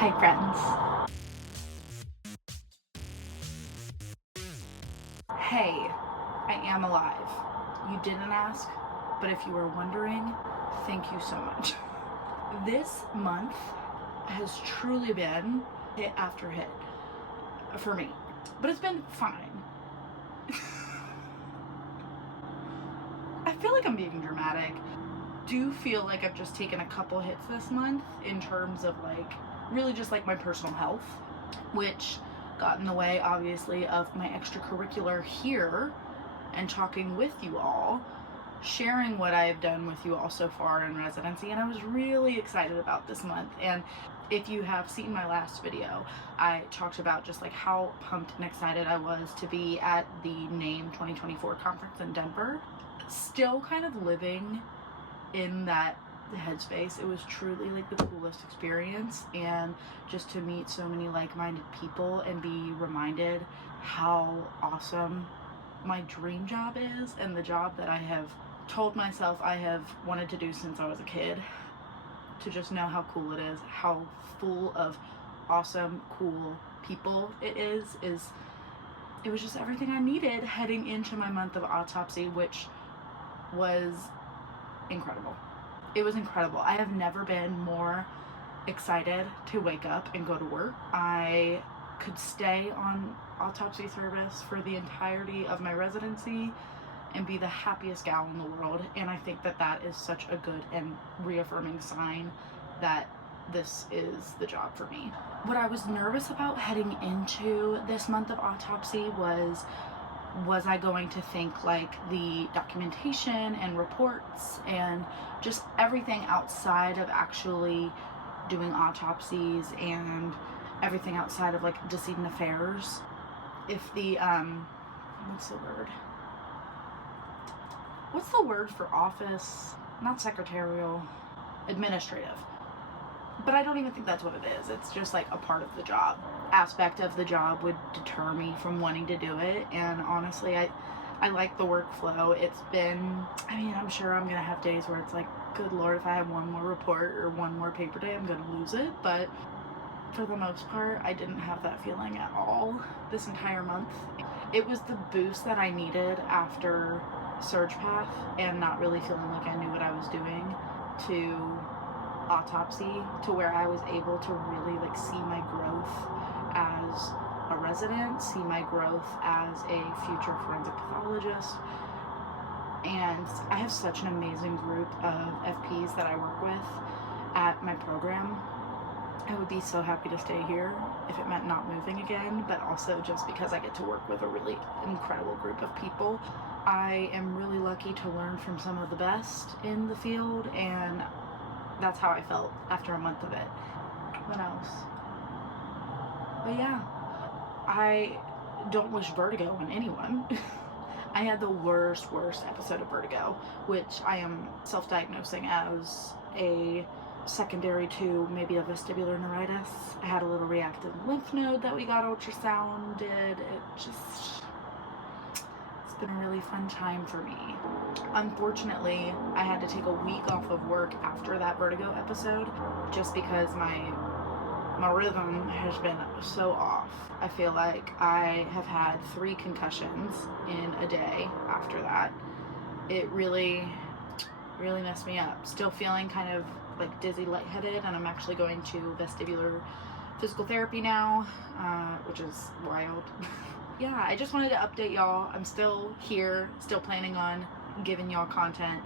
Hi friends. Hey, I am alive. You didn't ask, but if you were wondering, thank you so much. This month has truly been hit after hit for me, but it's been fine. I feel like I'm being dramatic. Do feel like I've just taken a couple hits this month in terms of like really just like my personal health, which got in the way obviously of my extracurricular here and talking with you all, sharing what I've done with you all so far in residency, and I was really excited about this month. And if you have seen my last video, I talked about just like how pumped and excited I was to be at the NAME 2024 conference in Denver. Still kind of living in that headspace. It was truly like the coolest experience, and just to meet so many like-minded people and be reminded how awesome my dream job is, and the job that I have told myself I have wanted to do since I was a kid. To just know how cool it is, how full of awesome, cool people it is it was just everything I needed heading into my month of autopsy, which was incredible. It was incredible. I have never been more excited to wake up and go to work. I could stay on autopsy service for the entirety of my residency and be the happiest gal in the world, and I think that that is such a good and reaffirming sign that this is the job for me. What I was nervous about heading into this month of autopsy was I going to think like the documentation and reports and just everything outside of actually doing autopsies and everything outside of like decedent affairs, if the what's the word for office? Not secretarial, administrative. But I don't even think that's what it is. It's just like a part of the job. Aspect of the job would deter me from wanting to do it. And honestly, I like the workflow. It's been, I mean, I'm sure I'm gonna have days where it's like, good Lord, if I have one more report or one more paper day, I'm gonna lose it. But for the most part, I didn't have that feeling at all this entire month. It was the boost that I needed after Surge Path and not really feeling like I knew what I was doing, to autopsy, to where I was able to really like see my growth as a resident, see my growth as a future forensic pathologist. And I have such an amazing group of FPs that I work with at my program. I would be so happy to stay here if it meant not moving again, but also just because I get to work with a really incredible group of people. I am really lucky to learn from some of the best in the field, and that's how I felt after a month of it. What else? But yeah, I don't wish vertigo on anyone. I had the worst episode of vertigo, which I am self-diagnosing as a secondary to maybe a vestibular neuritis. I had a little reactive lymph node that we got ultrasounded. It's been a really fun time for me. Unfortunately, I had to take a week off of work after that vertigo episode just because my rhythm has been so off. I feel like I have had 3 concussions in a day after that. It really messed me up. Still feeling kind of like dizzy, lightheaded, and I'm actually going to vestibular physical therapy now, which is wild. Yeah, I just wanted to update y'all. I'm still here, still planning on giving y'all content.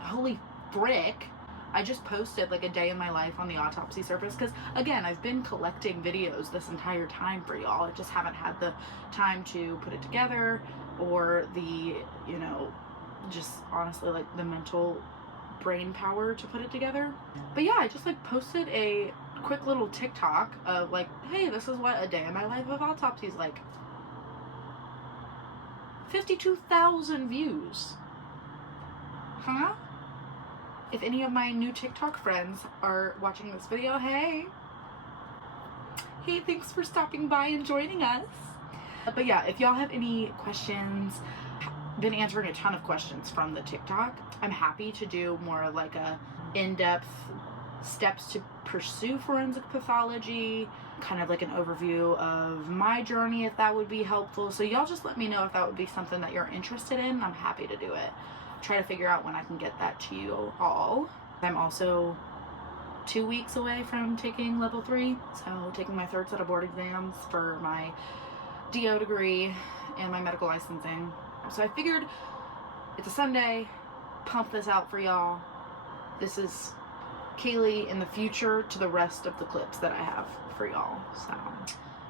Holy frick, I just posted like a day in my life on the autopsy service, because again, I've been collecting videos this entire time for y'all. I just haven't had the time to put it together, or the, you know, just honestly like the mental brain power to put it together. But yeah, I just like posted a quick little TikTok of like, hey, this is what a day in my life of autopsy is like. 52,000 views. Huh? If any of my new TikTok friends are watching this video, hey, thanks for stopping by and joining us. But yeah, if y'all have any questions, been answering a ton of questions from the TikTok. I'm happy to do more of like a in-depth steps to pursue forensic pathology, kind of like an overview of my journey, if that would be helpful. So y'all just let me know if that would be something that you're interested in. I'm happy to do it. Try to figure out when I can get that to you all. I'm also 2 weeks away from taking level 3, so taking my 3rd set of board exams for my DO degree and my medical licensing. So I figured it's a Sunday, pump this out for y'all. This is Kaylee in the future to the rest of the clips that I have for y'all. So,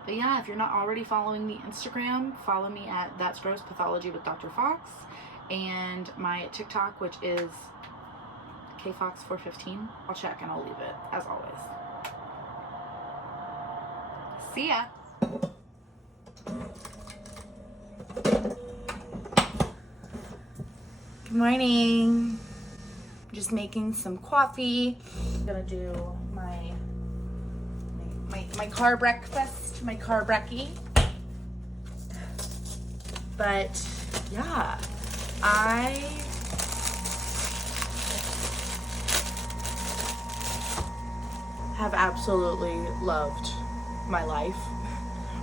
but yeah, if you're not already following the Instagram, follow me at That's Gross Pathology with Dr. Fox, and my TikTok, which is KFox415. I'll check and I'll leave it as always. See ya. Good morning. Just making some coffee. I'm gonna do my car breakfast, my car brekkie. But yeah, I have absolutely loved my life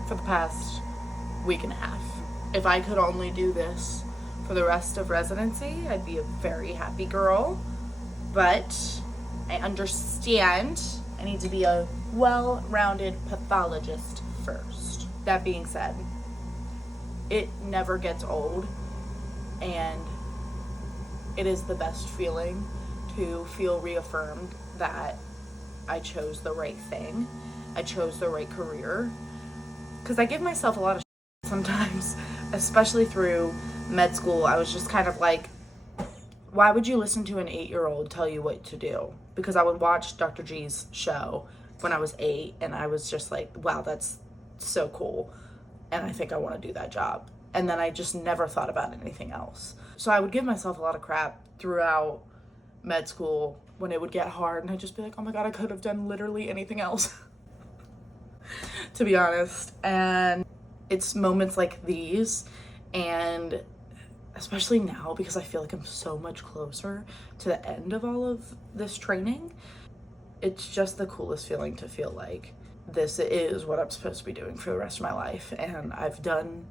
for the past week and a half. If I could only do this for the rest of residency, I'd be a very happy girl. But I understand I need to be a well-rounded pathologist first. That being said, it never gets old, and it is the best feeling to feel reaffirmed that I chose the right thing. I chose the right career. Because I give myself a lot of shit sometimes, especially through med school. I was just kind of like, why would you listen to an 8-year-old tell you what to do? Because I would watch Dr. G's show when I was 8, and I was just like, wow, that's so cool. And I think I want to do that job. And then I just never thought about anything else. So I would give myself a lot of crap throughout med school when it would get hard, and I'd just be like, oh my God, I could have done literally anything else, to be honest. And it's moments like these, and especially now, because I feel like I'm so much closer to the end of all of this training, it's just the coolest feeling to feel like this is what I'm supposed to be doing for the rest of my life. And I've done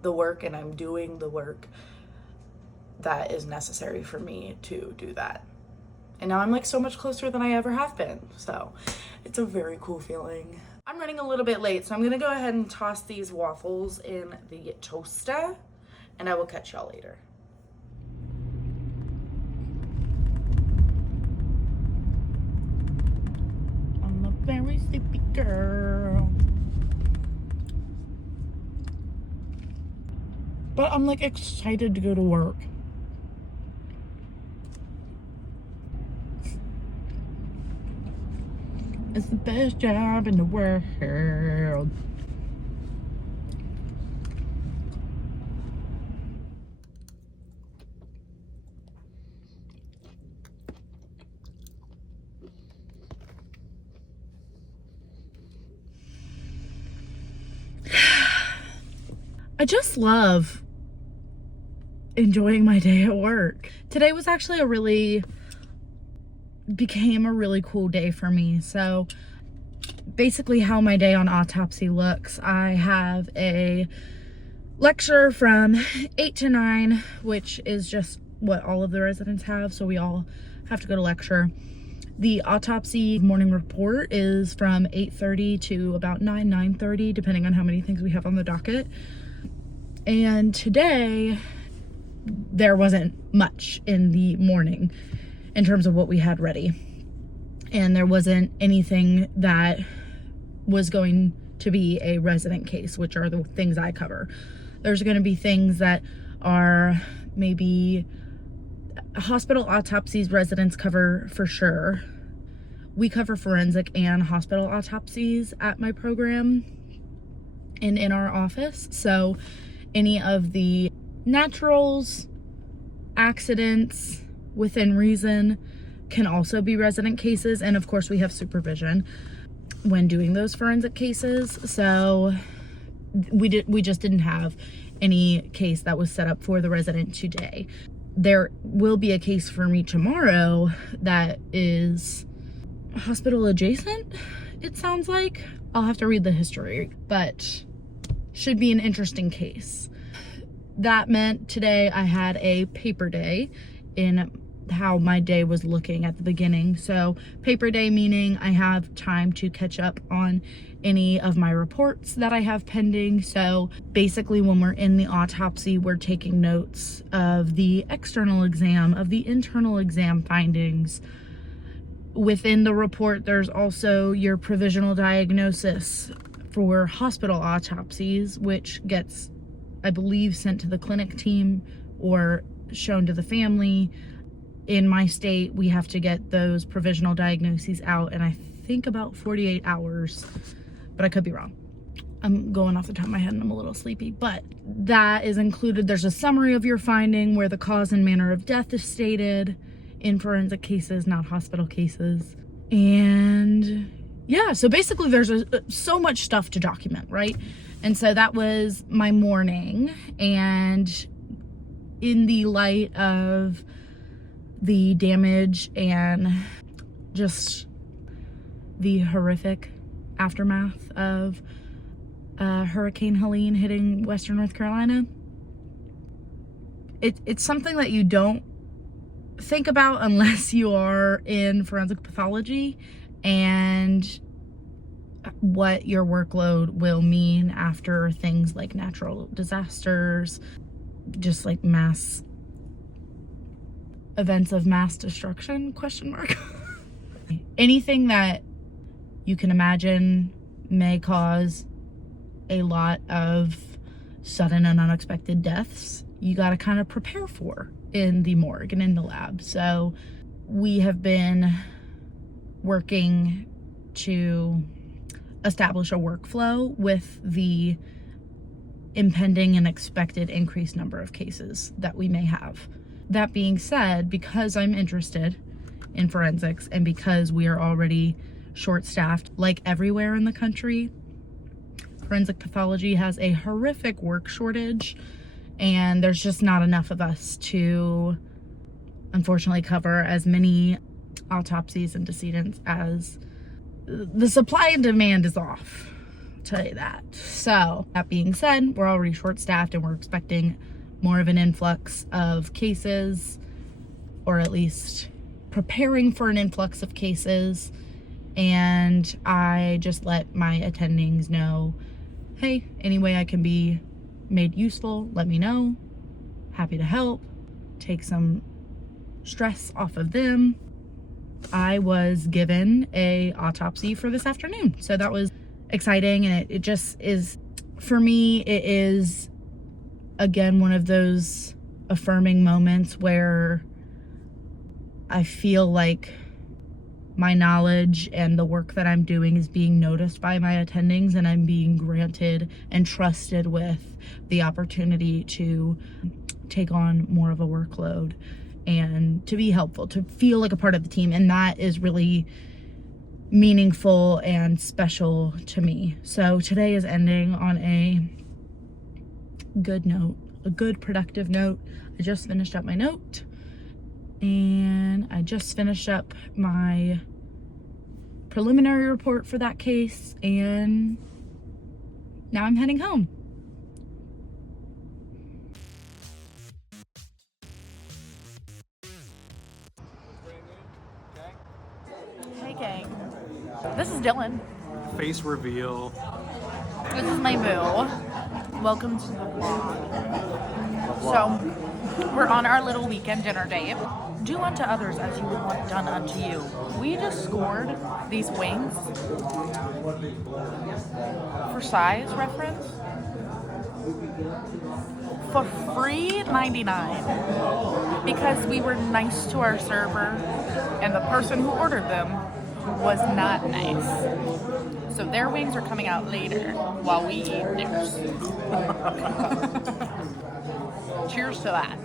the work, and I'm doing the work that is necessary for me to do that. And now I'm like so much closer than I ever have been. So it's a very cool feeling. I'm running a little bit late, so I'm gonna go ahead and toss these waffles in the toaster, and I will catch y'all later. I'm a very sleepy girl. But I'm like excited to go to work. It's the best job in the world. I just love enjoying my day at work. Today was actually became a really cool day for me. So basically how my day on Autopsy looks, I have a lecture from 8 to 9, which is just what all of the residents have. So we all have to go to lecture. The Autopsy morning report is from 8:30 to about 9:30, depending on how many things we have on the docket. And today, there wasn't much in the morning in terms of what we had ready. And there wasn't anything that was going to be a resident case, which are the things I cover. There's going to be things that are maybe hospital autopsies residents cover for sure. We cover forensic and hospital autopsies at my program and in our office. So any of the naturals, accidents within reason can also be resident cases. And of course we have supervision when doing those forensic cases. So we just didn't have any case that was set up for the resident today. There will be a case for me tomorrow that is hospital adjacent, it sounds like. I'll have to read the history, but should be an interesting case. That meant today I had a paper day in how my day was looking at the beginning. So paper day meaning I have time to catch up on any of my reports that I have pending. So basically when we're in the autopsy, we're taking notes of the external exam, of the internal exam findings. Within the report, there's also your provisional diagnosis for hospital autopsies, which gets, I believe, sent to the clinic team or shown to the family. In my state, we have to get those provisional diagnoses out in I think about 48 hours, but I could be wrong. I'm going off the top of my head and I'm a little sleepy, but that is included. There's a summary of your finding where the cause and manner of death is stated in forensic cases, not hospital cases. And yeah, so basically there's so much stuff to document, right? And so that was my morning. And in the light of the damage and just the horrific aftermath of Hurricane Helene hitting Western North Carolina, it's something that you don't think about unless you are in forensic pathology, and what your workload will mean after things like natural disasters, just like mass events of mass destruction, question mark. Anything that you can imagine may cause a lot of sudden and unexpected deaths, you got to kind of prepare for in the morgue and in the lab. So we have been working to establish a workflow with the impending and expected increased number of cases that we may have. That being said, because I'm interested in forensics and because we are already short-staffed, like everywhere in the country, forensic pathology has a horrific work shortage, and there's just not enough of us to, unfortunately, cover as many autopsies and decedents as the supply and demand is off. I'll tell you that. So that being said, we're already short-staffed and we're expecting more of an influx of cases, or at least preparing for an influx of cases. And I just let my attendings know, hey, any way I can be made useful, let me know. Happy to help. Take some stress off of them. I was given a autopsy for this afternoon, so that was exciting. And it just is, for me, it is again one of those affirming moments where I feel like my knowledge and the work that I'm doing is being noticed by my attendings, and I'm being granted and trusted with the opportunity to take on more of a workload and to be helpful, to feel like a part of the team. And that is really meaningful and special to me. So today is ending on a good note, a good productive note. I just finished up my note, and I just finished up my preliminary report for that case, and now I'm heading home. Hey gang, this is Dylan. Face reveal. This is my boo. Welcome to the vlog. So, we're on our little weekend dinner date. Do unto others as you would want done unto you. We just scored these wings. For size reference, for free $99, because we were nice to our server and the person who ordered them was not nice. So their wings are coming out later while we eat theirs. Cheers to that.